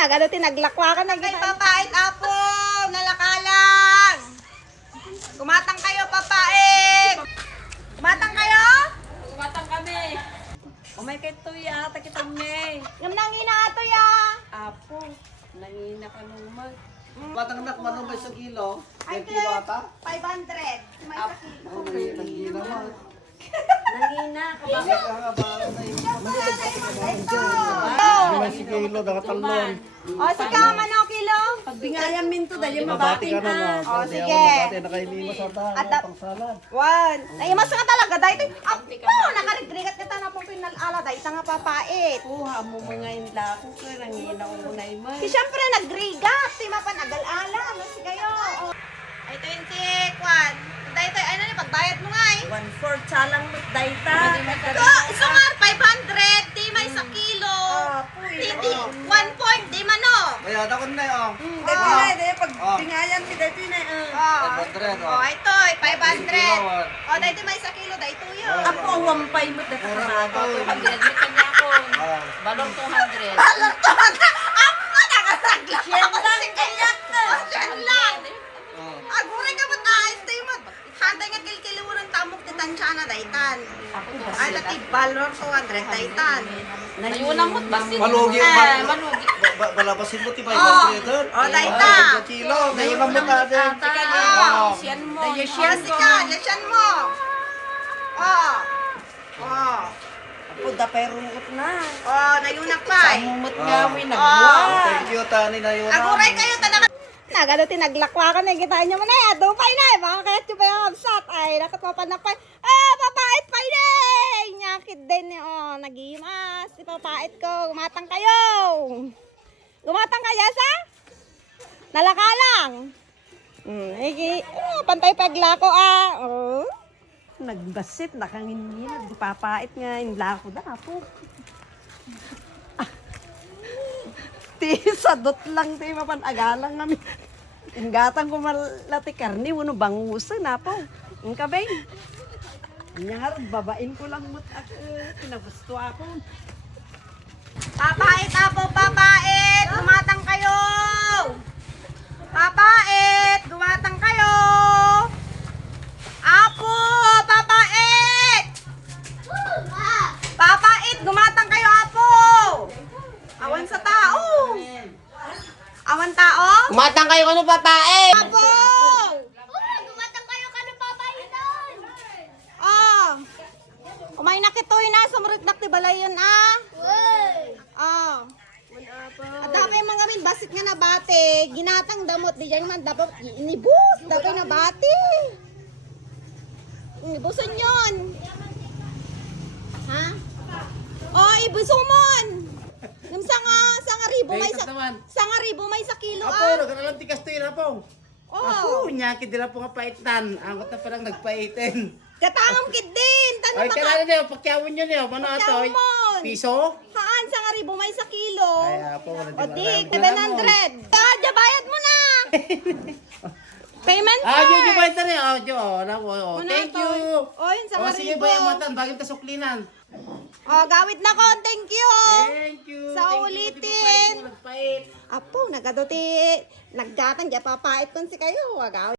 Nagano tinaglakwa ka na Ay, papait apo! Nalakalang! Kumatang kayo, papait! Kumatang kayo? Kumatang kami. Umay kay tuya, kita may. Ngam nangina ato ya. Apo, nangina ka naman. Batang anak, manong ba sa kilo? Ay, 10 kilo ata? 500. May sa kilo. Oh, may nagina mo. Nangina ka ba? Hindi ka nga ba? May si kilo, nakatalon. O, sige, mano kilo. Pagbingayan minto dahil Mabati mabating ka na, no? Oh, sige. Mabati na kayo ni Masata. At- Pang salad. One. Naimas ka talaga. Dahil ito. Apo, nakarigrigat kita na pong pinalala. Dahil nga papait. Kuha mo mga inla ko kaya nangina ko muna imay. Si siyempre nagrigat. Si mapanagal-ala. Ano si kayo? O. Ay, 21. Dahil ito, ano ni pagbayad mo nga eh. 1/4 salang mat dayta. Isumar, 500. Di may sa kilo. Apo, Di, 1 point. Di mano. Kaya ako na oh. Dahil pinay, dahil pagbingayan mi dahil pinay. Oh. 500, Oh, ito, 500. Oh, dahil di may sa kilo. Dahil ito yun. Apo, wampay mo dahil kasamato. 200 mo kanya ako. Ah. Balong 200. Ako, nakasagla. Yan lang, kayak na. Yan lang. Oh. Aguray ka ba't ayos tayo mo? Hantay nga kilkili mo ng tamok ti tansya na daytan. Ay, lati balor 200 daytan. Nayunan mo't basit. Malugi. Malugi. Balabasin mo ti 500. Oh, dayta. Sa kilo. Ngayon lang mo natin. Oh. Siyan mo. Siya si ka, lasyan mo. Oh. Oh. Apo, dapay rungot na. Oh, nayunak pa eh. Samumot nga mo Oh. nagbuwan. Thank you, Tani na yun. Aguray kayo, tanaka. Nagano tinaglakwa ka na. Kita nyo mo na ya. Dupay na eh. Baka kaya nyo pa yung absat. Ay, nakatpapanapay. Papait pa yun eh. Nyakit din eh. Oh, nagimas. Si papait ko. Gumatang kayo. Gumatang kaya sa? Nalakalang. Pantay paglako Oh. Nagbasit, nakanginin, nagpapait nga, inla ko na po. Ti, sadot lang, ti, mapanagalang namin. Ingatan ko malati karni, uno bangusan na po. Ang kabay. Nyar, babain ko lang mat ako, pinagusto ako. Papait apo, papait. Gumatang kayo. Papait, gumatang kayo. Apo, papait. Papait, gumatang kayo, apo. Awan sa tao. Awan tao? Kumatang kayo kano papae. Apo. Gumatang kayo ka ng papaitan. Oh. Umay nakitoy na. Sumurit na tibalayon Oh. At dapay mga min basit nga nabate. Ginatang damot di dyan man dapat inibus. Dapay nabate. Inibuson yun. Ha? Oh, ibusumon. Yung sanga ribo may sa sanga ribo may sa kilo Apo, nagkakalang tikas to yun, Apo. Oh. Ako, nyakit nila po nga paitan. Ang kata parang nagpaitin. Katangam kid din. Tanong Ay, maka. kailangan niyo, pakyawin nyo niyo. Mano ito? Pakyawon. Piso? Haan sanga ribo may sa kilo. Ay, Apo, wala O di di, maraming 700. Diya, bayad mo na. Payment Ah, first. Jojo, bait na rin. Oh, Jo, thank you. O, yun, sa sige, maribo. bayamatan, bagay tasuklinan. O, gawit na ko. Thank you. Thank you. Sa Thank you, ulitin. nagpait. Apo, nagaduti. Naggatang, diya papait kon si kayo. Gawit.